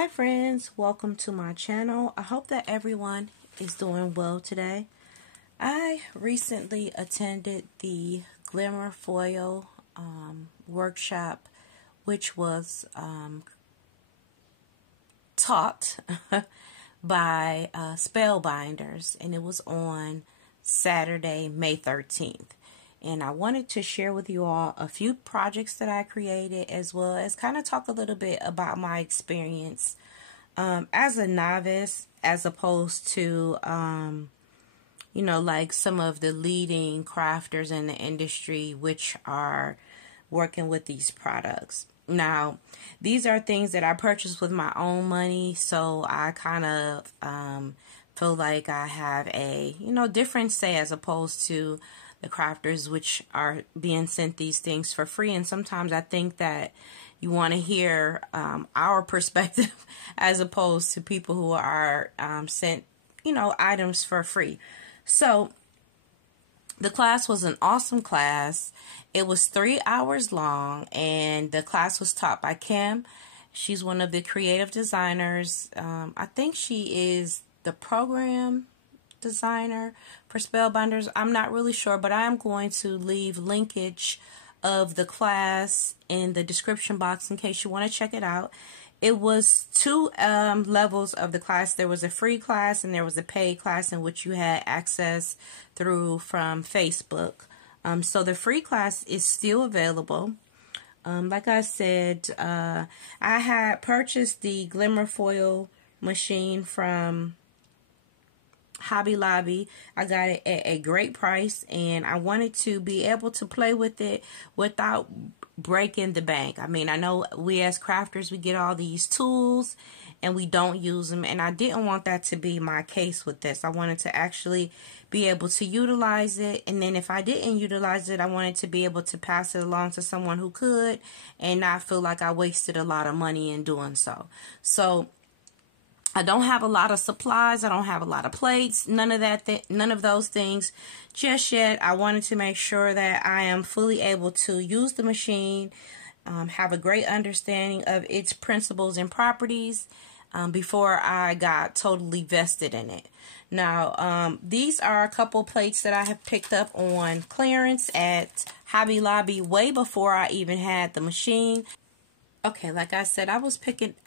Hi friends, welcome to my channel. I hope that everyone is doing well today. I recently attended the Glimmer Foil workshop, which was taught by Spellbinders, and it was on Saturday, May 13th. And I wanted to share with you all a few projects that I created, as well as kind of talk a little bit about my experience as a novice, as opposed to, like some of the leading crafters in the industry, which are working with these products. Now, these are things that I purchased with my own money, so I kind of feel like I have a, different say as opposed to the crafters, which are being sent these things for free. And sometimes I think that you want to hear our perspective as opposed to people who are sent, items for free. So the class was an awesome class. It was 3 hours long, and the class was taught by Kim. She's one of the creative designers. I think she is the program designer for Spellbinders. I'm not really sure, but I'm going to leave linkage of the class in the description box in case you want to check it out. It was two levels of the class. There was a free class and there was a paid class in which you had access through from Facebook. So the free class is still available. Like I said, I had purchased the Glimmer Foil machine from Hobby Lobby. I got it at a great price, and I wanted to be able to play with it without breaking the bank. I mean, I know we as crafters, we get all these tools and we don't use them, and I didn't want that to be my case with this. I wanted to actually be able to utilize it, and then if I didn't utilize it, I wanted to be able to pass it along to someone who could and not feel like I wasted a lot of money in doing so. So I don't have a lot of supplies. I don't have a lot of plates. None of that. None of those things just yet. I wanted to make sure that I am fully able to use the machine, have a great understanding of its principles and properties before I got totally vested in it. Now, these are a couple plates that I have picked up on clearance at Hobby Lobby way before I even had the machine. Okay, like I said, I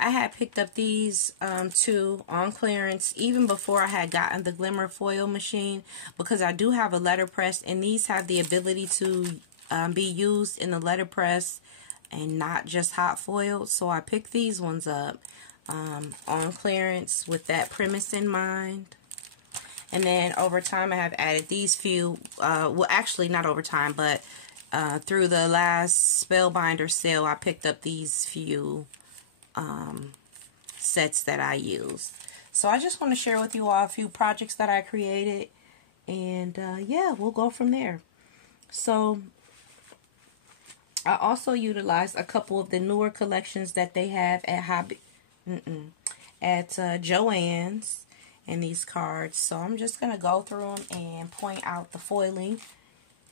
had picked up these two on clearance even before I had gotten the Glimmer Foil machine, because I do have a letterpress, and these have the ability to be used in the letterpress and not just hot foiled. So I picked these ones up on clearance with that premise in mind. And then over time I have added these few, well actually not over time, but through the last Spellbinder sale, I picked up these few sets that I used. So I just want to share with you all a few projects that I created, and yeah, we'll go from there. So I also utilized a couple of the newer collections that they have at Joann's and these cards. So I'm just going to go through them and point out the foiling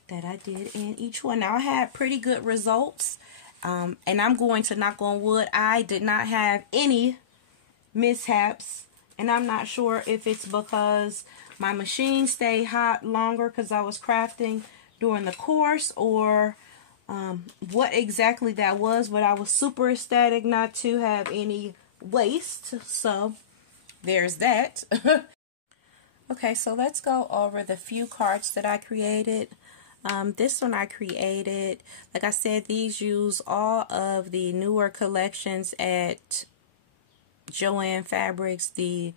that I did in each one. Now I had pretty good results, and I'm going to knock on wood, I did not have any mishaps, and I'm not sure if it's because my machine stayed hot longer because I was crafting during the course, or what exactly that was, but I was super ecstatic not to have any waste, so there's that. Okay, so let's go over the few cards that I created. This one I created, like I said, these use all of the newer collections at Joann Fabrics, the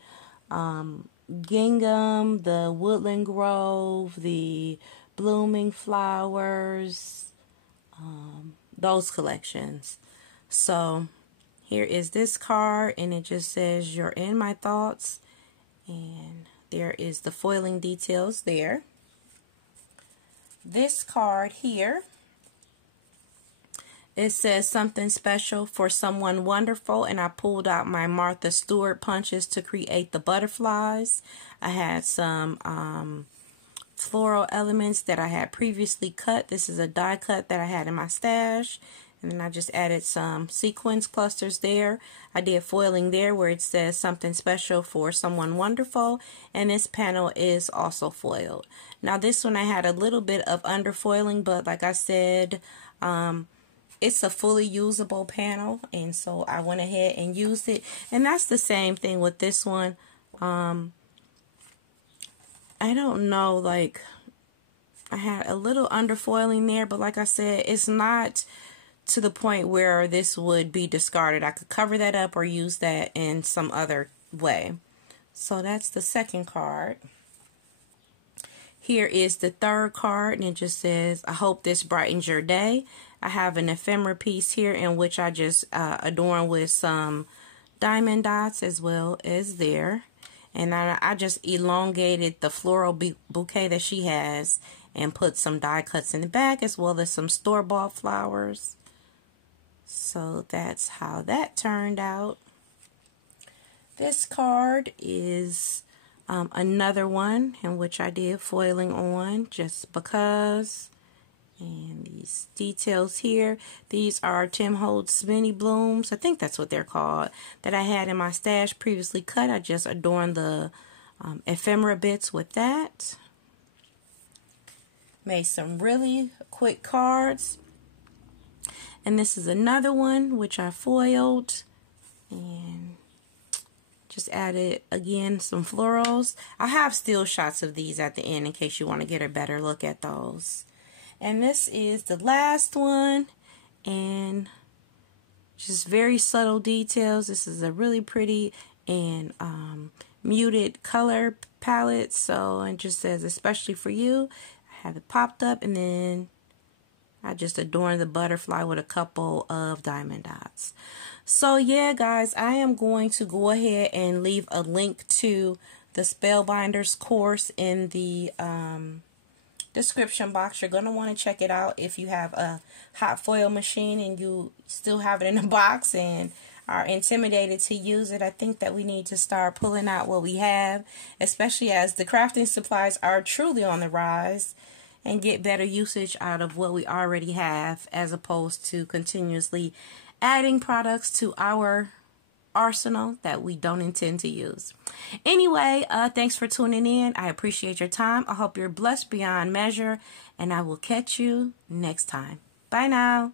Gingham, the Woodland Grove, the Blooming Flowers, those collections. So here is this card, and it just says, "You're in my thoughts," and there is the foiling details there. This card here, it says, "Something special for someone wonderful," and I pulled out my Martha Stewart punches to create the butterflies. I had some floral elements that I had previously cut. This is a die cut that I had in my stash. And then I just added some sequins clusters there. I did foiling there where it says something special for someone wonderful. And this panel is also foiled. Now this one I had a little bit of underfoiling, but like I said, it's a fully usable panel. And so I went ahead and used it. And that's the same thing with this one. I don't know, like I had a little underfoiling there, but like I said, it's not to the point where this would be discarded. I could cover that up or use that in some other way. So that's the second card. Here is the third card, and it just says, I hope this brightens your day. I have an ephemera piece here in which I just adorn with some diamond dots as well as there. And I just elongated the floral bouquet that she has and put some die cuts in the back as well as some store-bought flowers. So that's how that turned out. This card is another one in which I did foiling on just because. And these details here, these are Tim Holtz mini blooms. I think that's what they're called. That I had in my stash previously cut. I just adorned the ephemera bits with that. Made some really quick cards. And this is another one which I foiled and just added again some florals. I have still shots of these at the end in case you want to get a better look at those. And this is the last one, and just very subtle details. This is a really pretty and muted color palette. So it just says especially for you. I have it popped up, and then I just adorned the butterfly with a couple of diamond dots. So yeah, guys, I am going to go ahead and leave a link to the Spellbinders course in the description box. You're going to want to check it out if you have a hot foil machine and you still have it in a box and are intimidated to use it. I think that we need to start pulling out what we have, especially as the crafting supplies are truly on the rise, and get better usage out of what we already have as opposed to continuously adding products to our arsenal that we don't intend to use. Anyway, thanks for tuning in. I appreciate your time. I hope you're blessed beyond measure, and I will catch you next time. Bye now.